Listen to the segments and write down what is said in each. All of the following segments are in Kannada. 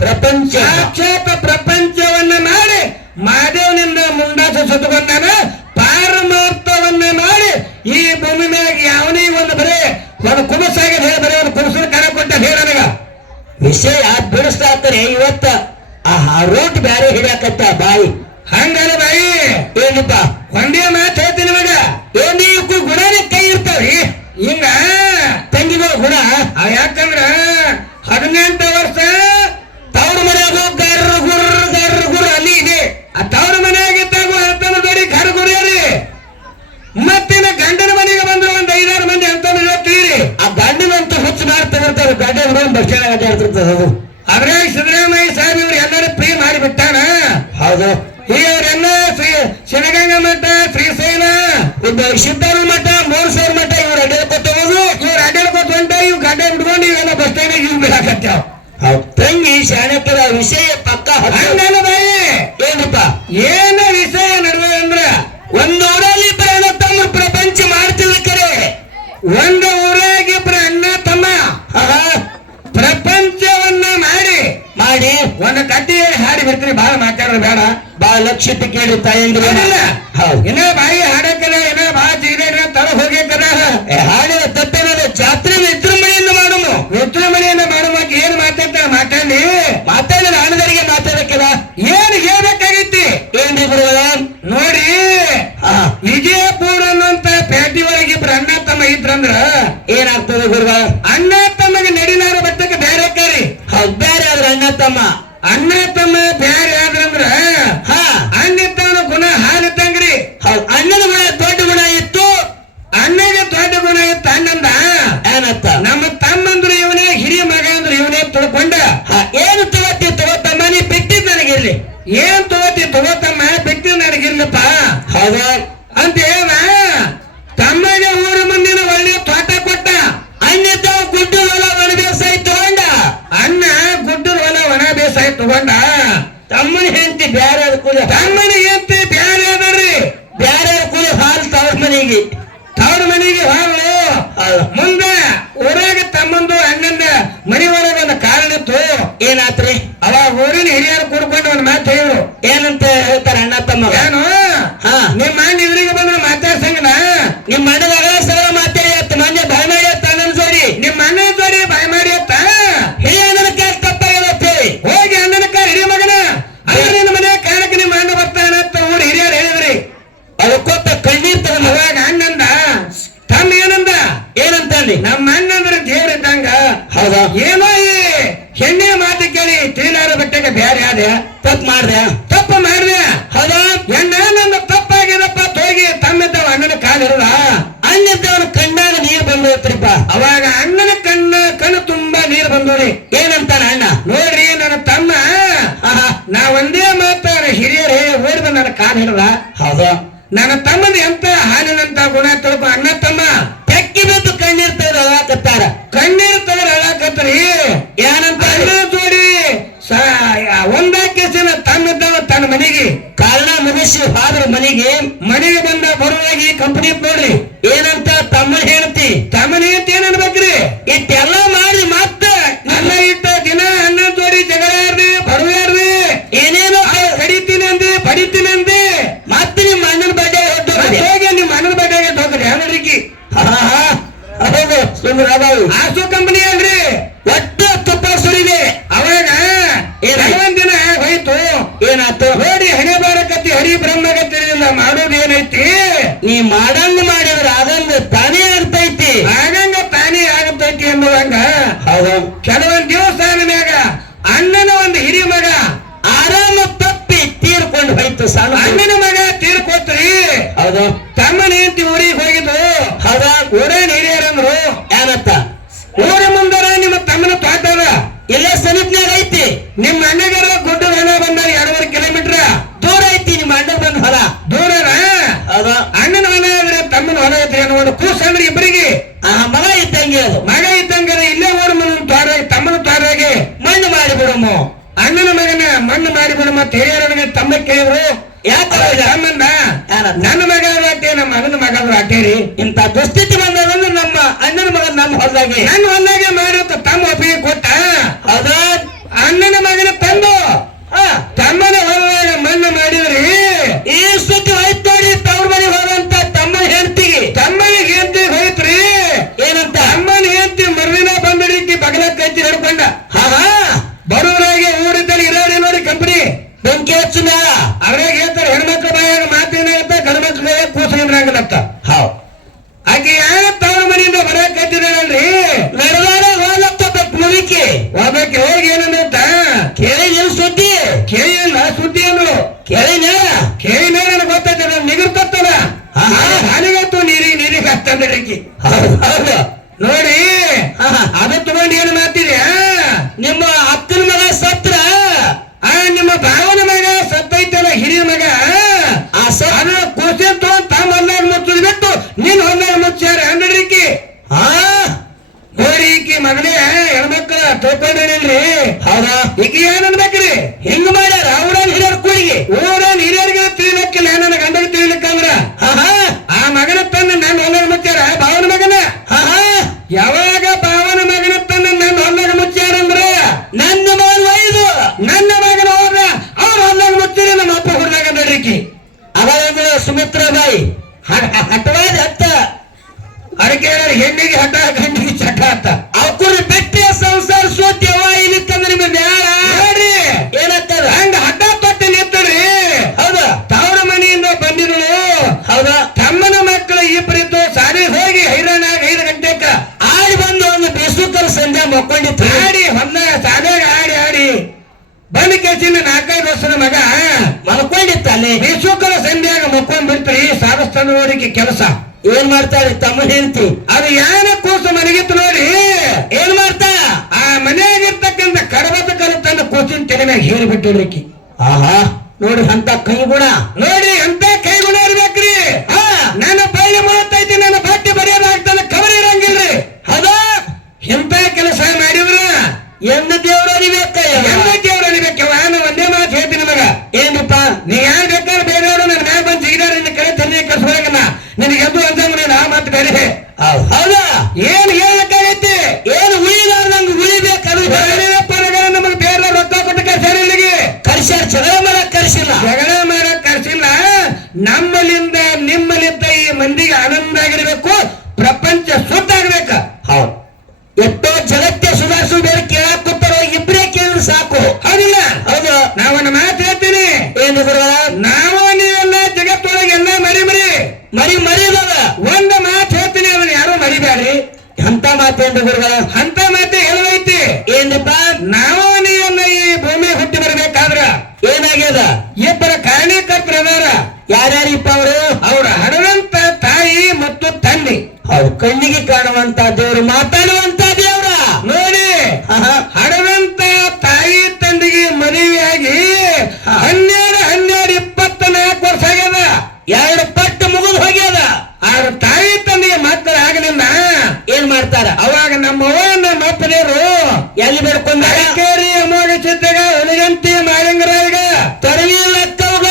ప్రపంచ ಬೇಡ ಬಾ ಲಕ್ಷಿತ ಕೇಳಿ ತಾಯಿ? ಇನ್ನ ಬಾಯಿ ಹಾಡಕ್ಕದ ಇನ್ನ ಬಾ ಜೀರ ತರ ಹೋಗ್ಯಕ್ಕದ ಹಾಡಿ ಹಾಡಿನ ತಪ್ಪೇನದ ಜಾತ್ರೆ ಮಾಡಮು. ಮಿತ್ರ ಮನೆಯನ್ನ ಮಾಡುವಾಗ ಏನ್ ಮಾತಾಡ್ತಾರ ಮಾತಾಡಿ ಮಾತಾಡಿದ ಹಣದರಿಗೆ ಮಾತಾಡಕ್ಕಿಲ್ಲ. ಏನ್ ಹೇಳ್ಬೇಕಾಗೈತಿ ಏನ್ರಿ ಗುರುಗಳ? ನೋಡಿ ವಿಜಯಪುರ ಅನ್ನುವಂತ ಪೇಟಿ ಒಳಗೆ ಇಬ್ರು ಅಣ್ಣ ತಮ್ಮ ಇದ್ರಂದ್ರ. ಏನಾಗ್ತದೆ ಗುರುಗಳ? ಅಣ್ಣ ತಮ್ಮಗೆ ನಡಿನಾರ ಬಟ್ಟಕ್ಕೆ ಬೇರೆ ಕರಿ. ಬೇರೆ ಆದ್ರೆ ಅಣ್ಣ ತಮ್ಮ. ಅಣ್ಣ ತಮ್ಮ ಬೇರೆ ಆದ್ರಂದ್ರ ಹಾ ಅಣ್ಣಿತ್ತವನ ಗುಣ ಹಾಲಿತ್ತಂಗ್ರಿ ಹೌದ್ ಅಣ್ಣನ ಗುಣ ದೊಡ್ಡ ಗುಣ ಇತ್ತು ಅಣ್ಣಗೆ ದೊಡ್ಡ ಗುಣ ಇತ್ತ ಅಣ್ಣಂದ ಏನತ್ತ ನಮ್ಮ ತಮ್ಮಂದ್ರು ಇವನೇ ಹಿರಿಯ ಮಗ ಅಂದ್ರೆ ಇವನೇ ತಿಳ್ಕೊಂಡ ಹಾ, ಏನು ತಗೋತಿ ತಗೋತಮ್ಮ ನೀ ಬಿಟ್ಟಿದ್ ನನಗಿರ್ಲಿ ಏನ್ ತಗೋತಿ ತಗೋತಮ್ಮ ಬಿಟ್ಟು ನನಗಿಲ್ಲಪ್ಪ ಹೌದ? ಅಂತ ಹೇಳ ತಮ್ಮಗೆ ಊರ ಮುಂದಿನ ಒಳ್ಳೆ ತೋಟ ಕೊಟ್ಟ. ಅಣ್ಣಿದ್ದ ಗುಡ್ಡು ಹೊಲ ಒಣ ಬೇಸಾಯ ತಗೊಂಡ. ಅಣ್ಣ ಗುಡ್ಡು ಹೊಲ ಒಣ ಬೇಸಾಯ ತಗೊಂಡ. ತಮ್ಮನ ಹೆಂಡತಿ ಬ್ಯಾರೆ ಕೂಲ ತಮ್ಮನ ಹೆಂಡತಿ ಬ್ಯಾರೆ ಅದರ್ರಿ ಬ್ಯಾರೆ ಕೂಲ ಹಾಲು ತವ್ರ ಮನೆಗೆ. ತವ್ರ ಮನೆಗೆ ಹಾಲು. ಮುಂದೆ ಊರಾಗ ತಮ್ಮಂದು ಅಣ್ಣಂದ ಮನೆ ಒಳಗ ಕಾರಣ ಏನಾತ್ರಿ? ಅವಾಗ ಊರಿನ ಹಿರಿಯರು ಕೂಡ್ಕೊಂಡು ಒಂದ್ ಮಾತು ಹೇಳಿದ್ರು. ಏನಂತ ಹೇಳ್ತಾರೆ ಅಣ್ಣ ತಮ್ಮ? ಏನು? ಹಾ. ನಿಮ್ಮ ಅಣ್ಣ ಇವ್ರಿಗೆ ಬಂದ್ರೆ ಮಾತಾಡ್ಸಂಗನ ನಿಮ್ಮ ಅಣ್ಣನ ಅಗಳ ಸಲ ಮಾತಾಡಿ ಅತ್ತ ಮಂಜೆ ಬಾಯ್ ಮಾಡಿ ಅತ್ತ ಅಣ್ಣನ ಜೋಡಿ. ನಿಮ್ಮ ಅಣ್ಣ ಜೋಡಿ ಬಾಯ್ ಮಾಡಿ ಅತ್ತ ಹಿರಿಯ ಅಣ್ಣನ ತಪ್ಪ ಅಂತ ಹೋಗಿ ಅಣ್ಣನ ಕಾರ್ ಹಿರಿಯ ಮಗನ. ಅಲ್ಲ ನಿನ್ನ ಮನೆ ಕಾರಣಕ್ಕೆ ನಿಮ್ಮ ಅಣ್ಣ ಬರ್ತಾನ ಅಂತ ಊರು ಹಿರಿಯರು ಹೇಳಿದ್ರಿ. ಅದಕ್ಕೊತ್ತ ಕಣ್ಣೀರ್ ತಗೊಂಡ ಅವಾಗ ಅಣ್ಣಂದ ತಮ್ಮ ಏನಂದ? ಏನಂತ ನಮ್ಮ ಅಣ್ಣ ಅಂದ್ರೆ ದೇವ್ರ ಇದ್ದಂಗ ಹೌದಾ? ಏನೋ ತೀಲಾರ ಬಟ್ಟೆಗೆ ಬೇರೆ ಆದೆ ತಪ್ಪು ಮಾಡ್ದೆ? ತಪ್ಪು ಮಾಡಿದೆ. ಹೌದಾ? ಎಣ್ಣ ನನ್ನ ತಪ್ಪಾಗಿದಪ್ಪ ತೋಗಿ ತಮ್ಮಿದ್ದವ ಅಣ್ಣನ ಕಾಲಿರದ? ಅಣ್ಣಿದ್ದವನ ಕಣ್ಣಾಗ ನೀರು ಬಂದೋತ್ರಿಪ್ಪ ಅವಾಗ ಅಣ್ಣನ ಕಣ್ಣ ಕಣ್ಣು ತುಂಬಾ ನೀರು ಬಂದೋರಿ. ಏನಂತಾನ ಅಣ್ಣ? ನೋಡ್ರಿ ನನ್ನ ತಮ್ಮ. ನಾ ಒಂದೇ ಮಾತಾಡ ಹಿರಿಯರೇ ಓಡಿದ ನನ್ನ ಕಾಲ್ ಹಿಡ್ದ. ಹೌದಾ. ನನ್ನ ತಮ್ಮನ ಎಂತ ಹಾಲಿನಂತ ಗುಣ ತಿಳ್ಕೊ ಅಣ್ಣ ತಮ್ಮ ತೆಕ್ಕಿ ಬಿದ್ದು ಕಣ್ಣೀರ್ ತೆಗೆದಾಕತ್ತಾರ ಕಣ್ಣೀರು ತೆಗೆದು ಅಳಾಕತ್ರಿ ಏನಂತ ಅಣ್ಣ ಜೋಡಿ ಒಂದ ಕೇಸಿನ ತನ್ನ ಮನೆಗೆ. ಕಾರಣ ಮನುಷ್ಯ ಫಾದರ್ ಮನೆಗೆ. ಮನೆಗೆ ಬಂದ ಬರುವಾಗಿ ಕಂಪನಿ ನೋಡ್ರಿ. ಏನಂತ ತಮ್ಮ ಹೇಳ್ತಿ ತಮ್ಮನ ಏನ್ ಅನ್ಬೇಕ್ರಿ ಇಟ್ಟೆಲ್ಲ ಮಾಡಿ ಮತ್ತ ನನ್ನ ಇಟ್ಟ ದಿನ ಅಣ್ಣ ಜೋಡಿ ಜಗಳಾಡ್ರಿ ಬರುವಾರ್ರಿ ಏನೇನೋ ಕಡಿತೀನಿ ಅಂದಿ ಬಡಿತೀನಿ ಅಂದಿ ಮತ್ತೆ ನಿಮ್ಮ ಅಣ್ಣನ ಬಡ್ಡೆ ಹೊಟ್ಟು ಮತ್ತ್ ಹೋಗಿ ನಿಮ್ಮ ಅಣ್ಣನ ಬಡ್ಡೆಗೆ ಹೋಗ್ರಿ ಯಾವ್ದ್ರಿಗೆ ಹೌದು ಸುಂದರ ಅದಾವು ಆಸು ಕಂಪನಿ ಅಲ್ರಿ ಒಟ್ಟು ತುಪ್ಪ ಸುರಿದೆ ಅವಾಗ ಏನಾಯ್ತು? ಒಂದ್ ದಿನ ಹೋಯ್ತು ಏನಾಯ್ತು ನೋಡಿ ಹಣೆ ಬಾರಕತ್ತಿ ಹರಿ ಬ್ರಹ್ಮಗತ್ತಿರಲಿಲ್ಲ ಮಾಡೋದು ಏನೈತಿ ನೀ ಮಾಡಂಗ್ ಮಾಡಿದ್ರ ಅದಂಗ ತಾನೇ ಆಗ್ತೈತಿ. ಆಗಂಗ ತಾನೇ ಆಗತೈತಿ ಅನ್ನುವಂಗ ಹೌದು. ಕೆಲವೊಂದ್ ದೇವಸ್ಥಾನ ಮ್ಯಾಗ ಅಣ್ಣನ ಒಂದು ಹಿರಿಯ ಮಗ ಆರಾಮ ತಪ್ಪಿ ತೀರ್ಕೊಂಡು ಹೋಯ್ತು ಸಣ್ಣ ಅಣ್ಣನ ಮಗ ತೀರ್ಕೋತ್ರಿ. ಹೌದು. ತಮ್ಮನ ಹೆಂಡತಿ ಊರಿಗೆ ಹೋಗಿದ್ದು ಹೌದಾ. ಊರೇನ್ ಹಿರಿಯರಂದ್ರು ಏನತ್ತ ಊರ ಮುಂದರ ನಿಮ್ಮ ತಮ್ಮನ ತೋಟ ಅದ ಇಲ್ಲೇ ಸಮೀಪನಾಗ ಐತಿ ನಿಮ್ಮ ಅಣ್ಣಗರ ಗುಡ್ಡ ಹೊಲ ಬಂದ ಎರಡೂವರೆ ಕಿಲೋಮೀಟರ್ ದೂರ ಐತಿ ನಿಮ್ಮ ಅಣ್ಣ ಬಂದ ಹೊಲ ದೂರ ಅದ ಹೌದಾ ಅಣ್ಣನ ಹೊಲ ಆದ್ರೆ ತಮ್ಮನ ಹೊಲ ಐತ್ರಿ ಅನ್ನೋ ಕೂಸ್ ಅಂದ್ರೆ ಇಬ್ಬರಿಗೆ ಆ ಮಗ ಇದ್ದಂಗೆ ಅದು ಮಗ ಇದ್ದಂಗರ ಇಲ್ಲೇ ಓಡ್ ಮನ ತೋರಾಗಿ ತಮ್ಮನ ತೋರಾಗಿ ಮಣ್ಣು ಮಾಡಿ ಬಿಡಮು ಅಣ್ಣನ ಮಗನ ಮಣ್ಣು ಮಾಡಿಬಿಡು ಮತ್ತೆ ಹಿರಿಯರನಿಗೆ ತಮ್ಮ ಕೇಳಿದ್ರು ನನ್ನ ಮಗ ಅಟ್ಟೆ ನಮ್ಮ ಅಣ್ಣನ ಮಗ ಆಟೇರಿ. ಇಂತ ದುಸ್ಥಿತಿ ಬಂದ ನಮ್ಮ ಅಣ್ಣನ ಮಗ ನಮ್ಮ ಹೊಲದಾಗೆ. ನನ್ನ ಹೊಲದಾಗೆ ಮಾಡಿರ್ತ ತಮ್ಮ ಒಪ್ಪಿಗೆ ಕೊಟ್ಟ ಹೌದಾ ಅಣ್ಣನ ಮಗನ ತಂದು ಹಾ. ತಮ್ಮನ ಹೊಲದಾಗ ಮಣ್ಣು ಮಾಡಿದ್ರಿ ಈ ಸುದ್ದಿ ಹೋಯ್ತು ನೋಡಿ ತವ್ರ ಮನೆ ಹೋದಂತ ತಮ್ಮನ ಹೆಂಡತಿಗೆ ತಮ್ಮನಿಗೆ ಹೆಂಡತಿ ಹೋಯ್ತ್ರಿ ಏನಂತ ತಮ್ಮನ ಹೆಂಡತಿ ಮರುದಿನ ಬಂದಡಿಕ್ಕೆ ಬಗಲ ಕೈತಿ ನಡ್ಕೊಂಡ ಹಾ ಹಾ ಬಡವರಾಗಿ ಊರಿದ್ದಲ್ಲಿ ಇರೋರಿ ನೋಡಿ ಕಂಪನಿ ಬೆಂಕಿ ಹಚ್ಚು ಮೇಳ ಅವ್ರಾಗ ಹೇಳ್ತಾರೆ ಹೆಣ್ಮಕ್ಳ ಬಾಯಾಗ ಮಾತೇನಾಗತ್ತ ಗಂಡ್ಮಕ್ಳ ಬಾಯಾಗ ಹೌ ಹೌದ್. ಆಕೆ ಯಾರ ತವರ ಮನೆಯಿಂದ ಬರ ಕಟ್ಟಿದಾಳಲ್ರಿ? ನಡೆದಾಡ ಹೋಲತ್ತ ಮುಗಿಕೆ ಒಬ್ಬಕ್ಕೆ ಹೋಗಿ ಏನಂತ ಕೇಳಿ ಏನ್ ಸುದ್ದಿ. ಕೇಳಿಲ್ಲ ಸುದ್ದಿ ಅಂದ್ರು ಕೇಳಿ ನೇರ ಕೇಳಿ ನೇರ ನನಗೆ ಗೊತ್ತೈತೆ ನಾನು ನಿಗಿರ್ತತ್ತಲ್ಲ. ಹಾನಿಗತ್ತು ನೀರಿಗೆ ನೀರಿಗೆ ಹತ್ತಂದ್ರಿ ಹೌದು ಹೌದು. ನೋಡಿ. ಅದು ತಗೊಂಡು ಏನು ಮಾಡ್ತೀರಿ ನಿಮ್ಮ ಅಕ್ಕನ ಮಗ ಸತ್ರ. ನಿಮ್ಮ ಭಾವನ ಮಗ ಸತ್ತೈತಲ್ಲ ಹಿರಿಯ ಮಗ ಆ ಸ ಅದು ಕೋಸೆ ತಗೊಂಡ್ ತಮ್ಮ ಹೊಲ್ದಾಗ ಮುಚ್ಚುದು ಬಿಟ್ಟು ನೀನ್ ಹೊಲ್ದಾಗ ಮುಚ್ಚಾರ ಹನ್ನೆರಡಕ್ಕೆ ಹಾ ನೋಡಿ ಈಕಿ ಮಗನೇ ಹೆಣ್ಮಕ್ಳ ತಿಳ್ಕೊಂಡಿಲ್ರಿ ಹೌದಾ? ಈಗ ಏನ್ ಅನ್ಬೇಕ್ರಿ ಹಿಂಗ್ ಮಾಡ್ಯಾರ ಅವ್ರನ್ ಹಿರಿಯರ್ ಕೂಡಿಗೆ ಊರ ಹಿರಿಯರಿಗೆ ತಿಳಿಲಕ್ಕಿಲ್ಲ ನನ್ನ ಗಂಡಗೆ ತಿಳಿಲಿಕ್ಕಂದ್ರ ಹಾ ಹಾ ಆ ಮಗನ ತಂದು ನನ್ನ ಹೊಲ್ದಾಗ ಮುಚ್ಚಾರ ಭಾವನ ಮಗನ ಹಾ ಹಾ ಯಾವಾಗ ಭಾವನ ಮಗನ ತಂದು ನನ್ನ ಹೊಲ್ದಾಗ ಮುಚ್ಚಾರಂದ್ರ ನನ್ನ ಮಗನ್ ಒಯ್ದು ನನ್ನ ಮಗನ ಹೋದ್ರ ಅವ್ರ ಹೊಲ್ದಾಗ ಮುಚ್ಚಿರಿ ನಮ್ಮ ಅಪ್ಪ ಹುಡ್ದಾಗ ನಡ್ರಿಕಿ ಅವಾಗ ಸುಮಿತ್ರಾ ಬಾಯಿ ಹಟವಾದ ಹತ್ತ ಅದಕ್ಕೆ ಹೆಣ್ಣಿಗೆ ಹಠ ಗಂಡಿಗೆ ಚಟ ಅಂತ ಅವ್ಕುರ್ ಬೆಟ್ಟಿಯ ಸಂಸಾರ ಸೋತ್ಯವ ಇಲ್ಲಿಕ್ಕಂದ್ರೆ ನಿಮ್ಗೆ ನ್ಯಾಯ ನೋಡ್ರಿ ಏನಂತಾರ ಹಂಗ ಹಠ ತೊಟ್ಟು ನಿಂತರಿ ಹೌದಾ ತವರ ಮನೆಯಿಂದ ಬಂದಿದ್ರು ಹೌದಾ ತಮ್ಮನ ಮಕ್ಕಳು ಇಬ್ಬರಿದ್ದು ಸಾರಿ ಹೋಗಿ ಹೈರಾಣಾಗ ಐದು ಗಂಟೆಕ ಆಡಿ ಬಂದು ಒಂದು ಬೇಸುಕರ ಸಂಜೆ ಮಕ್ಕೊಂಡಿತ್ತು ಆಡಿ ಹೊಂದ ಸಾದಾಗ ಆಡಿ ಆಡಿ ಬಂದ ಕೆಸಿನ ನಾಲ್ಕೈದು ವರ್ಷದ ಮಗ ಮಲ್ಕೊಂಡಿತ್ತ ಅಲ್ಲಿ ಬೇಸುಕರ ಸಂಧ್ಯಾಗ ಮಕ್ಕೊಂಡ್ ಬಿಡ್ತೀರಿ ನೋಡಿಕೆ ಕೆಲಸ. ಏನ್ ಮಾಡ್ತಾಳೆ? ತಮ್ಮ ಹೆಂಡತಿ. ಅದು ಯಾನ ಕೂಸು ಮನೆಗಿತ್ತು ನೋಡಿ. ಏನ್ ಮಾಡ್ತಾ? ಆ ಮನೆಯಾಗಿರ್ತಕ್ಕಂಥ ಕಡಬದ ಕರು ತನ್ನ ಕೂಸಿನ ತಲೆ ಮ್ಯಾಗ ಆಹಾ ನೋಡಿ ಅಂತ ಕೈ ಗುಣ ನೋಡಿ ಎಂತ ಕೈ ಗುಣ ಇರ್ಬೇಕ್ರಿ ಹಾ ನನ್ನ ಬಳ್ಳಿ ಮೂವತ್ತೈತಿ ನನ್ನ ಬಟ್ಟೆ ಬರೆಯೋದಾಗ್ತದೆ ಕವರ್ ಇರಂಗಿಲ್ರಿ ಹೌದಾ ಎಂತ ಕೆಲಸ ಮಾಡಿದ್ರ ಎಂದು ದೇವ್ರು ಅರಿಬೇಕ ಎಲ್ಲ ದೇವ್ರ ಅನಿಬೇಕವ ನಾನು ಒಂದೇ ಮಾತು ಹೇಳ್ತೀನಿ ಮಗ ಏನಪ್ಪ ನೀ ಯಾರು ಬೇಕಾದ್ರೆ ಬೇರೆಯವರು ನನ್ನ ಮ್ಯಾಗ ಬಂದು ಸಿಗಿದಾರೆ ನಿನ್ನ ಕಡೆ ತಲೆ ಕಳ್ಸೋಗಲ್ಲ ನಿನಗೆ ಎದ್ದು ಅಂತ ನಾ ಮಾತು ಬೇರೆ ಹೌದ್- ಹೌದಾ ಏನ್ ಹೇಳ್ಬೇಕಾಗೈತಿ ಏನು ಉಳಿಲಾರ್ದಂಗ ಉಳಿಬೇಕದು ಬೇರೆಯಪ್ಪ ನಮಗೆ ಬೇರೆ ರೊಕ್ಕ ಕೊಟ್ಟು ಕರ್ಸಾರ ಇಲ್ಲಿಗೆ ಕರ್ಸ್ಯಾರ ಜಗಳ ಮಾಡಕ್ ಕರ್ಸಿಲ್ಲ ಜಗಳ ಮಾಡಕ್ ಕರ್ಸಿಲ್ಲ ನಮ್ಮಲ್ಲಿಂದ ನಿಮ್ಮಲ್ಲಿದ್ದ ಈ ಮಂದಿಗೆ ಆನಂದ ಆಗಿರ್ಬೇಕು ಪ್ರಪಂಚ ಸುತ್ತ ಆಗ್ಬೇಕ ಹೌದು ಎಷ್ಟೋ ಜಗತ್ತೇ ಸುಧಾರಿಸು ಬೇರೆ ಕೇಳಕ್ ಕೂತಾರೋ ಇಬ್ರೇ ಕೇಳಿದ್ರೆ ಸಾಕು ಹೌದಿಲ್ಲ ಹೌದು ನಾವೊಂದು ಮಾತು ಹೇಳ್ತೀನಿ ಏನಿದ್ರ ನಾವು ನೀವೆಲ್ಲ ಜಗತ್ತೊಳಗೆ ಎಲ್ಲ ಮರಿ ಮರಿ ಮರಿ ಮರಿದದ ಒಂದು ಮಾತು ಹೇಳ್ತೀನಿ ಅದನ್ನ ಯಾರು ಮರಿಬ್ಯಾಡ್ರಿ ಅಂತ ಮಾತೇನ್ರಿ ಗುರುಗಳ ಅಂತ ಮಾತೆ ಹೇಳೈತಿ ಏನ್ರಿಪ್ಪ ನಾವು ನೀವೆಲ್ಲ ಈ ಭೂಮಿ ಹುಟ್ಟಿ ಬರ್ಬೇಕಾದ್ರ ಏನಾಗ್ಯದ ಇಬ್ಬರ ಕಾರಣಕರ್ತರ ಅದಾರ ಯಾರ್ಯಾರಿಪ್ಪ ಅವರು ಅವ್ರ ಹಡದಂತ ತಾಯಿ ಮತ್ತು ತಂದೆ ಅವ್ರ ಕಣ್ಣಿಗೆ ಕಾಣುವಂತ ದೇವ್ರು ಮಾತಾಡುವಂತ ದೇವ್ರ ನೋಡಿ ಆಹಾ. ಹಡದಂತ ತಾಯಿ ತಂದೆಗೆ ಮದುವೆಯಾಗಿ ಹನ್ನೆರಡು ಹನ್ನೆರಡು ಇಪ್ಪತ್ತ ನಾಲ್ಕು ವರ್ಷ ಆಗ್ಯದ ಎರಡು ಪಟ್ಟು ಮುಗಿದು ಹೋಗ್ಯದ ಅವ್ರ ತಾಯಿ ತಂದೆಗೆ ಮಕ್ಕಳು ಆಗಲಿಲ್ಲ ಏನ್ ಮಾಡ್ತಾರ ಅವಾಗ ನಮ್ಮವ್ವ ನಮ್ಮ ಅಪ್ಪನೇರು ಎಲ್ಲಿ ಬೇಡ್ಕೊಂಡಾರ ಅರಕೇರಿ ಅಮೋಘ ಸಿದ್ಧಗ ಹುಲಿಗಂತಿ ಮಾಳಿಂಗರಾಯಗ ತರವಿ ಲೆಕ್ಕವ್ಗ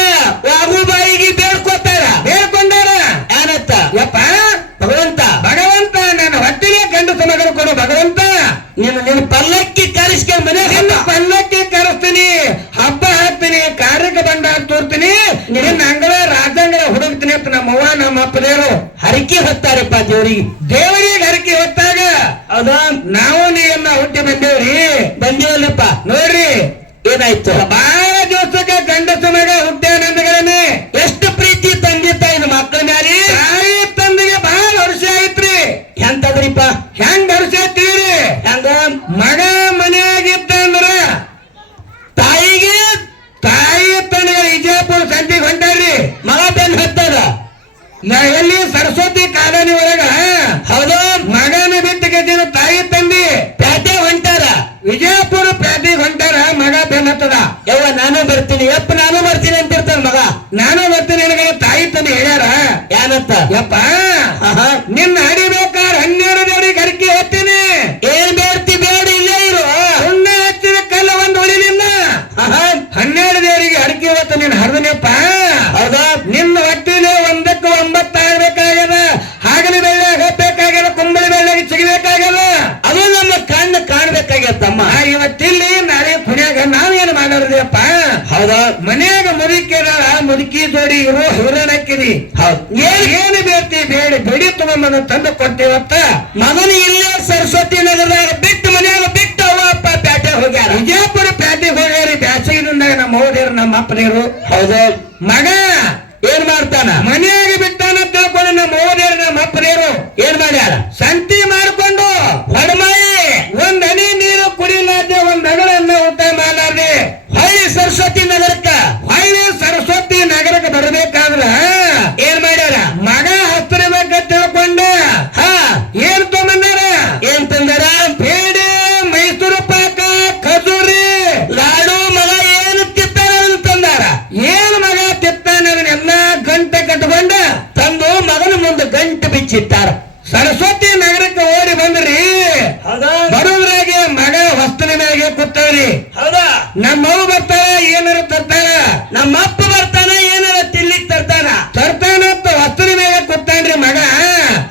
ವಾಗುಬಾಯಿಗೆ ಬೇಡ್ಕೋತಾರ ಬೇಡ್ಕೊಂಡಾರ ಏನತ್ತ ಯಪ್ಪ ಭಗವಂತ ಭಗವಂತ ನನ್ನ ಹೊಟ್ಟಿಗೆ ಗಂಡಸ ಮಗನು ಕೊಡು ಭಗವಂತ ನಿನ್ನ ನಿನ್ನ ಪಲ್ಲಕ್ಕಿ ಕರೆಸ್ಕೊಂಡ್ ಮನೆ ನಿನ್ನ ಪಲ್ಲಕ್ಕೆ ಕರೆಸ್ತೀನಿ ಹಬ್ಬ ಹಾಕ್ತೀನಿ ಕಾರ್ಯಕ್ಕೆ ಬಂಡ ತೋರ್ತೀನಿ ನಿನ್ನ ಅಂಗಳ ರಾಜಂಗಳ ಹುಡುಕ್ತೀನಿ ಅಂತ ನಮ್ಮವ್ವ ನಮ್ಮ ಅಪ್ಪದೇರು ಹರಕೆ ಹೊತ್ತಾರಪ್ಪ ದೇವ್ರಿಗೆ. ದೇವರಿಗೆ ಹರಕೆ ಹೊತ್ತಾಗ ಅದ ನಾವು ನೀವನ್ನ ಹುಟ್ಟಿ ಬಂದೇವ್ರಿ. ಬಂದೇವಲ್ಲಪ್ಪ. ನೋಡ್ರಿ. ಏನಾಯ್ತು? ಬಾಳ ದಿವಸಕ್ಕೆ ಗಂಡಸ ಯಪ್ಪ. ನಿನ್ನ ಅಡಿಬೇಕಾರ ಹನ್ನೆರಡು ಜೋಡಿ ಕರ್ಕಿ ಎತ್ತೀನಿ. ಏನ್ ಬೇಡ್ತಿ ಬೇಡ ಇಲ್ಲೇ ಇರು. ಸುಮ್ಮನೆ ಹಚ್ಚಿದ ಕಲ್ಲ ಒಂದು ಹೊಳಿ ನಿನ್ನ. ಹನ್ನೆರಡು ದೇವರಿಗೆ ಅಡಿಕೆ ಹೋಗ್ತ ನೀನ್ ಹರಿದನಪ್ಪ. ಹೌದಾ? ನಿನ್ನ ಹೊಟ್ಟಿಲೆ ಒಂದಕ್ಕೆ ಒಂಬತ್ತು ಆಗ್ಬೇಕಾಗ್ಯದ. ಹಾಗಲಿ ಬೆಳ್ಳೆ ಆಗಬೇಕಾಗ್ಯದ ಕುಂಬಳಿ ಬೆಳ್ಳಿಗೆ ಸಿಗಬೇಕಾಗ್ಯದ ಅದು ನಮ್ಮ ಕಣ್ಣು ಕಾಣ್ಬೇಕಾಗ್ಯದ ತಮ್ಮ. ಇವತ್ತಿಲ್ಲಿ ನಾಳೆ ಕುಣಿಯಾಗ ನಾವೇನು ಮಾಡೋದಿಯಪ್ಪ ಹೌದಾ ಮನ್ಯಾಗ ಮುದುಕಿದಾಳ ಮುದುಕಿ ಜೋಡಿ ಇರೋ ಹೌದು. ಏನ್ ಏನು ಬೇಡ್ತಿ ಬೇಡಿ ಬೆಡಿ ತುಂಬ ತಂದು ಕೊಡ್ತೇವತ್ತ ಮಗನ ಇಲ್ಲೇ ಸರಸ್ವತಿ ನಗರದಾಗ ಬಿಟ್ಟು ಮನ್ಯಾಗ ಬಿಟ್ಟು ಅವ ಅಪ್ಪ ಪ್ಯಾಟೆ ಹೋಗ್ಯಾರ. ವಿಜಯಪುರ ಪ್ಯಾಟೆ ಹೋಗ್ಯಾರಿ ಬ್ಯಾಸಗಿನಿಂದಾಗ ನಮ್ಮ ಹೋದೇರು ನಮ್ಮ ಅಪ್ಪನೇರು ಹೌದು. ಮಗ! ಏನ್ ಮಾಡ್ತಾನ? ಮನೆಯಾಗ ಬಿಟ್ಟಾನ ತಿಳ್ಕೊಂಡು ನಮ್ಮ ಹೋದೇರು ನಮ್ಮ ಅಪ್ಪನೇರು ಏನ್ ಮಾಡ್ಯಾರ? ಸಂತಿ ಹೊಡಮಾಯಿ ಒಂದ್ ಹನಿ ನೀರು ಕುಡಿಲಾರ್ದೆ ಒಂದ್ ಅಗಳನ್ನ ಊಟ ಮಾಡಲಾರ್ದೆ ಹಳ್ಳಿ ಸರಸ್ವತಿ ನಗರಕ್ಕ ಹೊಳ್ಳಿ ಸರಸ್ವತಿ ನಗರಕ್ಕೆ ಬರಬೇಕಾದ್ರ ಏನ್ ಮಾಡ್ಯಾರ ಮಗ ಹತ್ತಿರಬೇಕ ತಿಳ್ಕೊಂಡ ಹಾ ಏನ್ ತೊಗೊಂಬಂದಾರ ಏನ್ ತಂದಾರ ಬೇಡಿ ಮೈಸೂರು ಪಾಕ ಖಜೂರಿ ಲಾಡು ಮಗ ಏನು ತಿತ್ತಾರ ಅದನ್ನ ತಂದಾರ ಏನ್ ಮಗ ತಿತ್ತಾನ ಅದನ್ನೆಲ್ಲ ಗಂಟೆ ಕಟ್ಕೊಂಡ ತಂದು ಮಗನ ಮುಂದೆ ಗಂಟು ಬಿಚ್ಚಿಟ್ಟಾರ ಸರಸ್ವತಿ ನಗರಕ್ಕೆ ಓಡಿ ಬಂದ್ರಿ ಹೌದಾ ಬರೋದ್ರಾಗೆ ಮಗ ಹೊಸ್ತನ ಮ್ಯಾಗೆ ಕೂತವ್ರಿ ಹೌದಾ ನಮ್ಮವ್ ಬರ್ತಾರ ಏನಾರ ತರ್ತಾರ ನಮ್ಮ ಅಪ್ಪ ಬರ್ತಾನ ಏನಾರ ತಿನ್ಲಿಕ್ ತರ್ತಾನ ತರ್ತಾನಂತ ಹೊಸ್ತನ ಮ್ಯಾಗೆ ಕೂತಾನ್ರಿ ಮಗ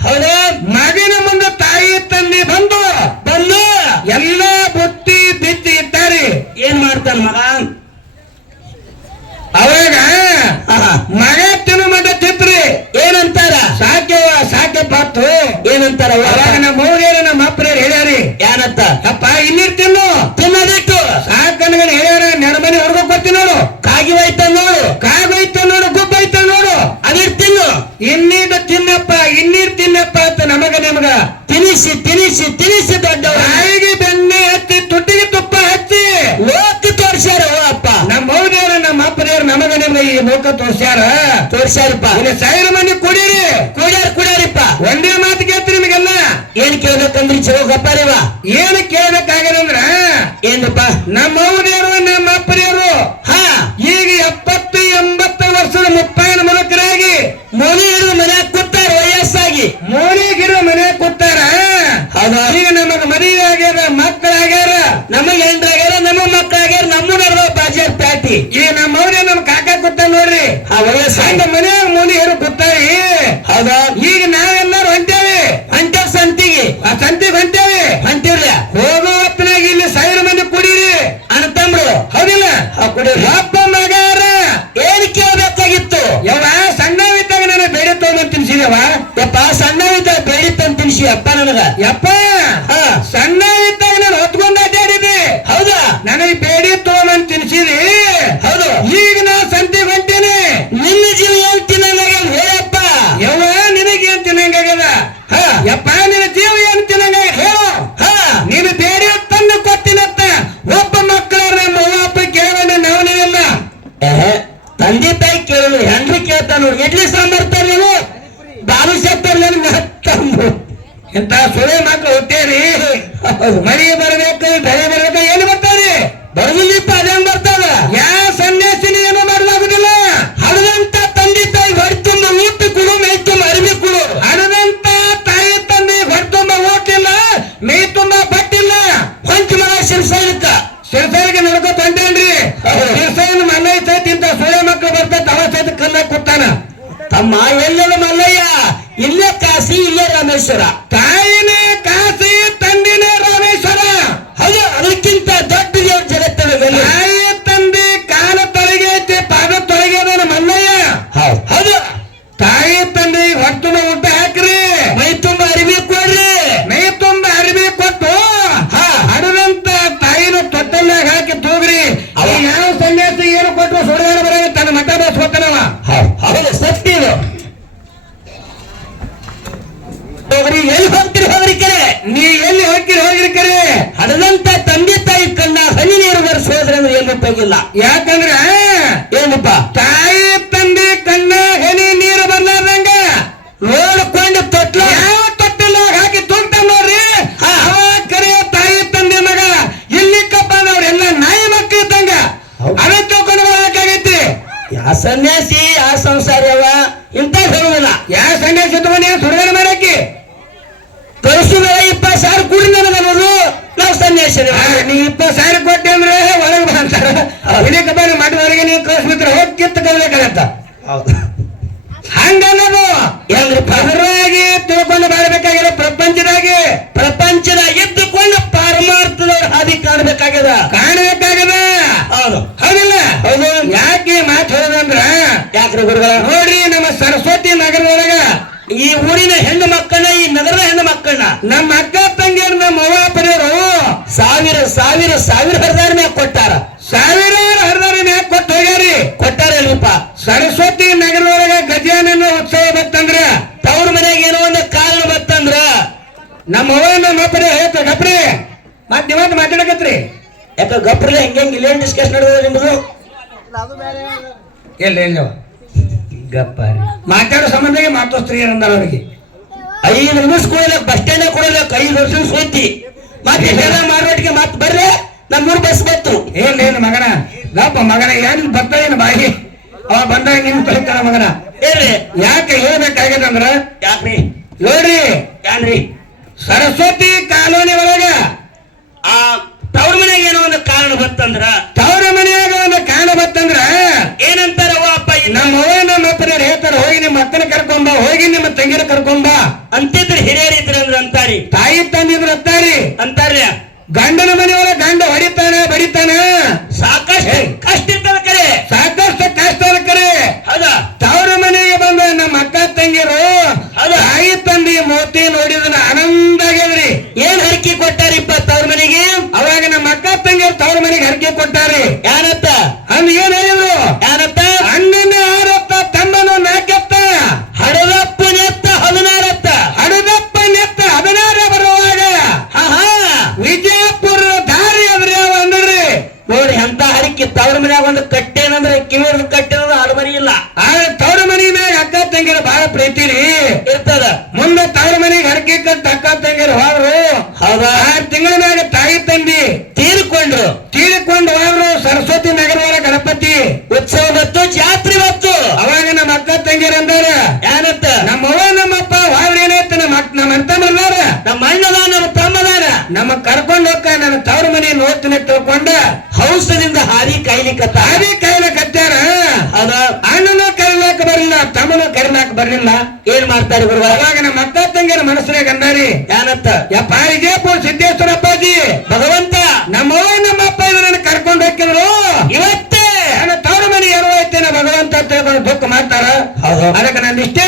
ಹೌದಾ ಮಗನ ಮುಂದೆ ತಾಯಿ ತಂದೆ ಬಂದು ಬಂದು ಎಲ್ಲ ಬುತ್ತಿ ಬಿತ್ತಿ ಇಟ್ಟಾರಿ ಏನ್ ಮಾಡ್ತಾನ ಮಗ ಅವಾಗ ಆಹಾ. ಮಗ ತಿನ್ನು ಮಟ್ಟ ತಿತ್ರಿ ಏನಂತಾರ ಸಾಕ್ಯವ ಸಾಕ್ಯ ಪಾತು ಏನಂತಾರ ಅವಾಗ ನಮ್ಮ ಮೌರ್ಯರು ನಮ್ಮ ಅಪ್ಪರೇರು ಹೇಳ್ಯಾರಿ ಏನಂತ ಅಪ್ಪ ಇನ್ನೀರ್ ತಿನ್ನು ತಿನ್ನೋದಿಟ್ಟು ಸಾಕನ್ಗನ ಹೇಳ್ಯಾರ ನೆನಮನೆ ಹೊರಗೆ ಕೊಡ್ತಿ ನೋಡು ಕಾಗಿ ಹೋಯ್ತ ನೋಡು ಕಾಗೈತ ನೋಡು ಗುಬ್ಬ ಐತ ನೋಡು ಅದಿಟ್ ತಿನ್ನು ಇನ್ನೀಟ ತಿನ್ನಪ್ಪ ಇನ್ನೀರ್ ತಿನ್ನಪ್ಪ ಅಂತ ನಮಗ ನಿಮಗ ತಿನಿಸಿ ತಿನಿಸಿ ತಿನಿಸಿ ದೊಡ್ಡವ ತಾಯಿಗೆ ಬೆಣ್ಣೆ ಹತ್ತಿ ತುಟ್ಟಿಗೆ ತುಪ್ಪ ಹಚ್ಚಿ ಲೋಕ ತೋರ್ಸ್ಯಾರ ಓ ಅಪ್ಪ ನಮ್ಮ ಮೌರ್ಯರು ನಮ್ಮ ಅಪ್ಪರೇರು ನಮಗ ನಿಮಗ ಈ ಲೋಕ ತೋರ್ಸ್ಯಾರ ತೋರ್ಸ್ಯಾರಪ್ಪ ಇಲ್ಲಿ ಸಾವಿರ ಮಂದಿ ಕುಡೀರಿ ಕುಡಿಯಾರ ಕುಡಿಯಾರಿಪ್ಪ ಒಂದೇ ಮಾತು ಕೇಳ್ತೀರಿ ನಿಮಗೆಲ್ಲ ಏನ್ ಕೇಳ್ಬೇಕಂದ್ರಿ ಚಲೋ ಗಪ್ಪಾರಿವ ಏನು ಕೇಳ್ಬೇಕಾಗದಂದ್ರ ಏನ್ರಪ್ಪ ನಮ್ಮ ಮೌರ್ಯರು ನಮ್ಮ ಅಪ್ಪರೇರು ಹಾ ಈಗ ಎಪ್ಪತ್ತು ಎಂಬತ್ತು ವರ್ಷದ ಮುಪ್ಪಾಯನ ಮುದುಕರಾಗಿ ಮೋನಿ ಹಿಡಿದು ಮನ್ಯಾಗ ಕೂತಾರ ವಯಸ್ಸಾಗಿ ಮೋನಿಗಿರ ಮನೆ ಕೂತಾರ ಹೌದಾ ಈಗ ನಮಗ ಮದುವೆ ಆಗ್ಯಾರ ಮಕ್ಕಳಾಗ್ಯಾರ ನಮಗ್ ಹೆಂಡ್ರಾಗ್ಯಾರ ನಮ್ಮ ಮಕ್ಕಳಾಗ್ಯಾರ ನಮ್ಮ ನಡೆದ ಬಾಜಾರ್ ಪ್ಯಾಟಿ ಈ ನಮ್ಮ ಮೌರ್ಯ ನಮ್ಮ ಕಾಕ ಕೂತ ನೋಡ್ರಿ ಆ ವಯಸ್ಸಾಗಿ ಹಂಗ ಮನೆಯಾಗ ಮೋನಿ ಹೇರು ಕೂತಾರಿ ಹೌದಾ? ಈಗ ನಾವೆಲ್ಲರೂ ಹೊಂಟೇವಿ ಅಂತ ಸಂತಿಗೆ. ಆ ಸಂತಿಗೆ ಅಂತೇವೆ ಅಂತೀವ್ರ ಹೋಗೋ ಹೊತ್ತಿನಾಗ ಇಲ್ಲಿ ಸಾವಿರ ಮಂದಿ ಕುಡೀರಿ. ಅಣ್ಣತಮ್ರು ಹೌದಿಲ್ಲ? ಆ ಕುಡಿ ಹಬ್ಬ ಮಗಾರ ಏನ್ ಕೇಳ್ಬೇಕಾಗಿತ್ತು? ಯವ ಸಣ್ಣವಿದ್ದಾಗ ನಾನು ಬೇರೆ ತಗೊಂಡ್ ತಿನ್ಸಿದವ ಯಪ್ಪ ಸಣ್ಣವಿದ್ದಾಗ ಬೇಡಿ ತಂದು ತಿನ್ಸಿ ಅಪ್ಪ ನನಗ. ಯಪ್ಪ ಹಾ ಸಣ್ಣವಿದ್ದಾಗ ನಾನು ಹೊತ್ಕೊಂಡ್ ಅಡ್ಡಾಡಿದೆ ಹೌದಾ ನನಗೆ ಬೇಡಿ ತಗೊಂಡ್ ತಿನ್ಸಿದಿ ಹೌದು ಈಗ ನಾ ಸಂತಿಗೆ ಹೊಂಟೇನೆ ನಿನ್ನ ಜೀವ ಏನ್ ತಿನ್ನಂಗಾಗ ಹೇಳಪ್ಪ ಯವ್ವ ನಿನಗೇನ್ ತಿನ್ನಂಗಾಗ್ಯದ ಹಾ ಯಪ್ಪ ನಿನ್ನ ಜೀವ ಏನ್ ತಿನ್ನಂಗ ಹೇಳು ಹಾ ನೀನು ಬೇಡಿ ತಂದು ಕೊಟ್ಟಿನತ್ತ ಒಬ್ಬ ಮಕ್ಕಳ ನಮ್ಮ ಅವ್ವ ಅಪ್ಪ ಕೇಳೋಣ ನಾವು ನೀವೆಲ್ಲ ಏಹ್, ತಂದೆ ತಾಯಿ ಕೇಳಲು ಹೆಂಡ್ರಿ ಕೇಳ್ತಾನ ನೋಡಿ ಇಡ್ಲಿ ಸಾಂಬಾರ್ ತರ್ಲೇನು ಬಾಲು ತರ್ಲೇನು ಮತ್ತೊಂದು ಇಂತ ಸುಳೆ ಮಕ್ಕಳು ಹುಟ್ಟೇರಿ ಮಳಿ ಬರ್ಬೇಕು ಬೆಳೆ ಬರ್ಬೇಕು ಏನು ಬರ್ತಾರೆ ಬರುದಿಲ್ಲಪ್ಪ ಅದೇನ್ ಬರ್ತಾವ ಯಾ ಸನ್ಯಾಸಿನಿ ಏನೋ ಮಾಡಲಾಗುದಿಲ್ಲ ಹಡದಂತ ತಂದೆ ತಾಯಿ ಹೊಡ್ತುಂಬ ಊಟ ಕೊಡು ಮೈ ತುಂಬ ಅರಿವಿ ಕೊಡು ಹಣದಂತ ತಾಯಿ ತಂದೆ ಹೊರತುಂಬ ಓಟಿಲ್ಲ ಮೈ ತುಂಬ ಬಟ್ಟಿಲ್ಲ ಹೊಂಚ ಮಗ ಶಿರ್ಸೈಲಕ್ಕ ಶಿರ್ಸೈಲಿಗೆ ನಡ್ಕೊತ ಹೊಂಟೇನ್ರಿ ಹೌದು. ಶಿರ್ಸೈನ ಮಲ್ಲೈ ಸೈತ್ ಇಂತ ಸುಳೆ ಮಕ್ಕಳು ಬರ್ತಾ ಅವ ಸೈತ್ ಕಲ್ಲ ಕೂತಾನ ತಮ್ಮ ಎಲ್ಲೆಲ್ಲ ಮಲ್ಲಯ್ಯ ಇಲ್ಲೇ ಕಾಸಿ ಇಲ್ಲೇ ರಾಮೇಶ್ವರ. ಹೋಗ್ರಿ ಎಲ್ಲಿ ಹೋಗ್ತೀರಿ ಹೋಗ್ರಿ ಕರೆ? ನೀ ಎಲ್ಲಿ ಹೋಗ್ತೀರಿ ಹೋಗ್ರಿಕರೆ ಹಡದಂತ ತಂದೆ ತಾಯಿ ಕಣ್ಣ ಹನಿ ನೀರು ಬರ್ಸೋದ್ರೆ ಅಂದ್ರೆ ಏನು ಉಪಯೋಗಿಲ್ಲ ಯಾಕಂದ್ರ ಏನಪ್ಪ? ತಾಯಿ ತಂದೆ ಕಣ್ಣ ಹನಿ ನೀರು ಬರ್ಲಾರ್ದಂಗ ನೋಡ್ಕೊಂಡು ತೊಟ್ಲ ಯಾವ ತೊಟ್ಟಲ್ಲಾಗ ಹಾಕಿ ತೂಗ್ತಾನ ನೋಡ್ರಿ? ಕರೆಯ ತಾಯಿ ತಂದೆ ಮಗ ಇಲ್ಲಿ ಕಪ್ಪನವ್ರೆಲ್ಲ ನಾಯಿ ಮಕ್ಕಳು ಇದ್ದಂಗ. ಅವೇ ತಿಳ್ಕೊಂಡು ಬರ್ಬೇಕಾಗೈತಿ ಯಾ ಸನ್ಯಾಸಿ ಯಾ ಸಂಸಾರ ಅವ? ಇಂತ ಹೇಳುದಿಲ್ಲ. ಯಾ ಸನ್ಯಾಸಿ ತಗೊಂಡು ನಾವು ನೀವು ನೀ ಇಪ್ಪತ್ತು ಸಾವಿರ ಕೊಟ್ಟೆ ಅಂದ್ರೆ ಒಳಗೆ ಬಂತಾರ ಇದಕ್ಕೆ ಬಂದು ಮಠದವರೆಗೆ ನೀವು ಕಳಿಸ್ಬಿಟ್ರೆ ಹೋಗಿ ಕಿತ್ತು ಕಲಬೇಕಾಗತ್ತ ಹೌದು. ಹಂಗನ್ನೋದು ಎಲ್ರು ಪರವಾಗಿ ತಿಳ್ಕೊಂಡು ಬಾಳ್ಬೇಕಾಗಿರೋ ಪ್ರಪಂಚದಾಗೆ. ಪ್ರಪಂಚದ ಇದ್ದುಕೊಂಡು ಪಾರಮಾರ್ಥದವ್ರ ಹಾದಿ ಕಾಣಬೇಕಾಗ್ಯದ. ಕಾಣಬೇಕಾಗದ ಹೌದು. ಹೌದಿಲ್ಲ? ಹೌದು. ಯಾಕೆ ಮಾತು ಹೇಳದಂದ್ರ? ಯಾಕ್ರಿ ಗುರುಗಳ? ನೋಡ್ರಿ ನಮ್ಮ ಸರಸ್ವತಿ ನಗರದೊಳಗ. ಈ ಊರಿನ ಹೆಣ್ಣು ಮಕ್ಕಳನ್ನ ಈ ನಗರದ ಹೆಣ್ಣು ಮಕ್ಕಳನ್ನ ನಮ್ಮ ಅಕ್ಕ ಸಾವಿರ ಸಾವಿರ ಹರಿದಾರಿ ಮ್ಯಾಗ ಕೊಟ್ಟಾರ. ಸಾವಿರಾರು ಹರಿದಾರಿ ಮ್ಯಾಗ ಕೊಟ್ಟು ಹೋಗ್ಯಾರಿ. ಕೊಟ್ಟಾರಲ್ರಿಪ್ಪ. ಸರಸ್ವತಿ ನಗರದೊಳಗ ಗಜಾನನ ಉತ್ಸವ ಬತ್ತಂದ್ರ. ತವ್ರ ಮನೆಗೆ ಏನೋ ಒಂದು ಕಾರಣ ಬತ್ತಂದ್ರ. ನಮ್ಮ ನಮ್ಮ ಅಪ್ಪನೇ ಹೇಳ್ತ ಗಪ್ರಿ. ಮತ್ ನೀವತ್ ಮಾತಾಡಕತ್ರಿ. ಯಾಕ ಗಪ್ರಿ ಹೆಂಗೆ ಹೆಂಗ್ ಇಲ್ಲೇನ್ ಡಿಸ್ಕಸ್ ನಡೆದ ನಿಮ್ದು? ಇಲ್ಲ ಇಲ್ಲ ಗಪ್ಪ ಮಾತಾಡೋ ಸಂಬಂಧಿಗೆ ಮಾತು ಸ್ತ್ರೀಯರು ಅಂದಾರ ಅವ್ರಿಗೆ. ಐದು ನಿಮಿಷ ಕೊಡಲಕ್ ಬಸ್ ಸ್ಟ್ಯಾಂಡ್ ಕೊಡಲಕ್ ಐದು ವರ್ಷ ಸೋತಿ ಮತ್ತೆ ಬೇರೆ ಮತ್ ಬರ್ರೆ. ನಮ್ಮೂರ್ ಬಸ್ ಬತ್ತು ಏನ್ ಏನು ಮಗನ? ಲಪ್ಪ ಮಗನ ಏನ್ ಬರ್ತಾ ಏನ್ ಬಾಯಿ? ಅವ ಬಂದಾಗ ನಿಮ್ ಕಳಿತಾನ ಮಗನ. ಏನ್ರಿ? ಯಾಕೆ ಹೇಳ್ಬೇಕಾಗ್ಯದಂದ್ರ ಯಾಕ್ರಿ? ನೋಡ್ರಿ. ಯಾನ್ರಿ? ಸರಸ್ವತಿ ಕಾಲೋನಿ ಒಳಗ ಆ ತವ್ರ ಮನೆಗೆ ಏನೋ ಒಂದು ಕಾರಣ ಬತ್ತಂದ್ರ ತವ್ರ ಮನೆಯಾಗ ಒಂದು ಕಾರಣ ಬತ್ತಂದ್ರ ಏನಂತಾರ ಅಪ್ಪ ನಮ್ಮ ನಮ್ಮ ಅಪ್ಪನ ಹೇಳ್ತಾರ ಹೋಗಿ ನಿಮ್ಮ ಅಕ್ಕನ ಕರ್ಕೊಂಬ ಹೋಗಿ ನಿಮ್ಮ ತಂಗಿನ ಕರ್ಕೊಂಬ ಅಂತಿದ್ರೆ ಹಿರಿಯರಿದ್ರ ಅಂತಾರಿ. ತಾಯಿ ತಂದಿದ್ರ ಅಂತಾರಿ. ಅಂತಾರ್ಯ. ಗಂಡನ ಮನೆಯವರ ಗಂಡ ಹೊಡಿತಾನ ಬಡಿತಾನ. ಸಾಕಷ್ಟು. ಕಷ್ಟ ಇರ್ತದ ಕರೆ. ಸಾಕಷ್ಟು ಕಷ್ಟ ಕರೆ. ಅದ ತವ್ರ ಮನೆಗೆ ಬಂದ ನಮ್ಮ ಅಕ್ಕ ತಂಗಿರು ಅದ ತಾಯಿ ತಂದಿ ಮೋತಿ ನೋಡಿದ್ರ ಆನಂದ ಆಗ್ಯದ್ರಿ. ಏನ್ ಹರಕಿ ಕೊಟ್ಟಾರಿಪ್ಪ ತವ್ರ ಮನೆಗೆ? ಅವಾಗ ನಮ್ಮ ಅಕ್ಕ ತಂಗಿಯರು ತವ್ರ ಮನೆಗೆ ಹರಕೆ ಕೊಟ್ಟಾರಿ ಯಾನತ್ತ ಅಂದ್ ಏನ್ ಹೇಳಿದ್ರು ಯಾನತ್ತ ಅಣ್ಣನ ಆರತ್ತ ತಮ್ಮನು ನಾಲ್ಕತ್ತ ಹಡದಪ್ಪ ನೆತ್ತ ಹದಿನಾರತ್ತ ಹಡದಪ್ಪ ನೆತ್ತ ಹದಿನಾರ ಬರುವಾಗ ಹಾ ಹಾ ವಿಜಯಪುರ ದಾರಿ ಅದ್ರಿ ಅವ ಅಂದ್ರಿ ನೋಡಿ ಅಂತ ಹರಕಿ ತವ್ರ ಮನ್ಯಾಗ ಒಂದು ಕಟ್ಟೆನಂದ್ರೆ ಕಿವಿಡ್ದು ಕಟ್ಟೆನಂದ್ರೆ ಅಡಮರಿ ಇಲ್ಲ ಆ ತವ್ರ ಮನೆ ಮ್ಯಾಗ ಅಕ್ಕ ತಂಗಿರ ಬಹಳ ಪ್ರೀತಿ ರೀ ಇರ್ತದ ಮುಂದೆ ತವ್ರ ಮನೆಗೆ ಹರಕೆ ಕಟ್ಟ ಅಕ್ಕ ತಂಗಿರು ಹೋದ್ರು ಹೌದಾ ಆರು ತಿಂಗಳ ಮ್ಯಾಗ ತಾಯಿ ತಂದಿ ತೀರ್ಕೊಂಡ್ರು ತೀರಿಕೊಂಡು ಹೋದ್ರು ಸರಸ್ವತಿ ನಗರವಾರ ಗಣಪತಿ ಉತ್ಸವ ಬತ್ತು ಜಾತ್ರೆ ಬತ್ತು ಅವಾಗ ನಮ್ಮ ಅಕ್ಕ ತಂಗಿರ ಅಂದಾರ ಯಾನತ್ತ ನಮ್ಮ ಅವ್ವ ನಮ್ಮಪ್ಪ ಹೋದ್ರ ಏನಾಯ್ತು ನಮ್ಮ ಅಕ್ಕ ನಮ್ಮ ಅಂತ ಬಂದಾರ ನಮ್ಮ ಅಣ್ಣದ ನಮ್ಮ ತಮ್ಮದಾನ ನಮ್ಮ ಕರ್ಕೊಂಡು ಹೋಗ ನನ್ನ ತವ್ರ ಮನೆ ನೋಡ್ತೀನಿ ತಿಳ್ಕೊಂಡ ಹೌಸದಿಂದ ಹಾದಿ ಕಾಯ್ಲಿಕ್ಕತ್ತ ಹಾರಿ ಕೈಲ ಕತ್ತಾರ ಅದ ಅಣ್ಣನ ಕರಿಲಾಕ ಬರಲಿಲ್ಲ ತಮ್ಮನ ಕರ್ನಾಕ ಬರಲಿಲ್ಲ. ಏನ್ ಮಾಡ್ತಾರೆ ಗುರು ಅವಾಗ ನಮ್ಮ ಅಕ್ಕ ತಂಗಿಯರ ಮನಸ್ಸಿನಾಗ ಅಂದಾರಿ ಯಾನತ್ತ ಯಪ್ಪ ವಿಜಯಪುರ ಸಿದ್ದೇಶ್ವರ ಅಪ್ಪಾಜಿ. ಭಗವಂತ? ನಮ್ಮ ನಮ್ಮಪ್ಪ ಇವರನ್ನ ಕರ್ಕೊಂಡು ಹೋಗಿದ್ರು ಇವತ್ತೇ? ನನ್ನ ತವ್ರ ಮನೆ ಐತೆ ಭಗವಂತ ತಿಳ್ಕೊಂಡು ದುಃಖ ಮಾಡ್ತಾರ. ಹೌದು. ಅದಕ್ಕೆ ನಾನು ಇಷ್ಟೇ